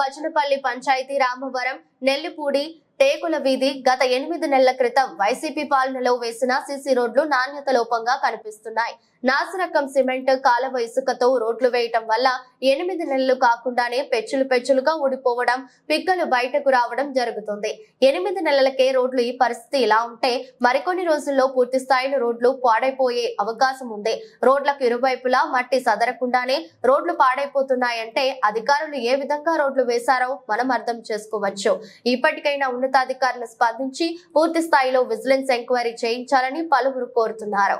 బజనపల్లి పంచాయతీ రామవరం నెల్లిపూడి టేకుల వీధి గత 8 నెలల క్రితం వైసీపీ పాలనలో వేసిన సిసి రోడ్లు నాణ్యత లోపంగా కనిపిస్తున్నాయి. నాసిరకం సిమెంట్ కాలువ ఇసుకతో రోడ్లు వేయటం వల్ల 8 నెలలు కాకుండానే పెచ్చులుగా ఊడిపోవడం, పిక్కలు బయటకు రావడం జరుగుతుంది. 8 నెలలకే రోడ్లు ఈ పరిస్థితి ఇలా ఉంటే మరికొన్ని రోజుల్లో పూర్తి స్థాయిలో రోడ్లు పాడైపోయే అవకాశం ఉంది. రోడ్లకు ఇరువైపులా మట్టి సదరకుండానే రోడ్లు పాడైపోతున్నాయంటే అధికారులు ఏ విధంగా రోడ్లు వేశారో మనం అర్థం చేసుకోవచ్చు. ఇప్పటికైనా ఉన్నతాధికారులు స్పందించి పూర్తి స్థాయిలో విజిలెన్స్ ఎంక్వైరీ చేయించాలని పలువురు కోరుతున్నారు.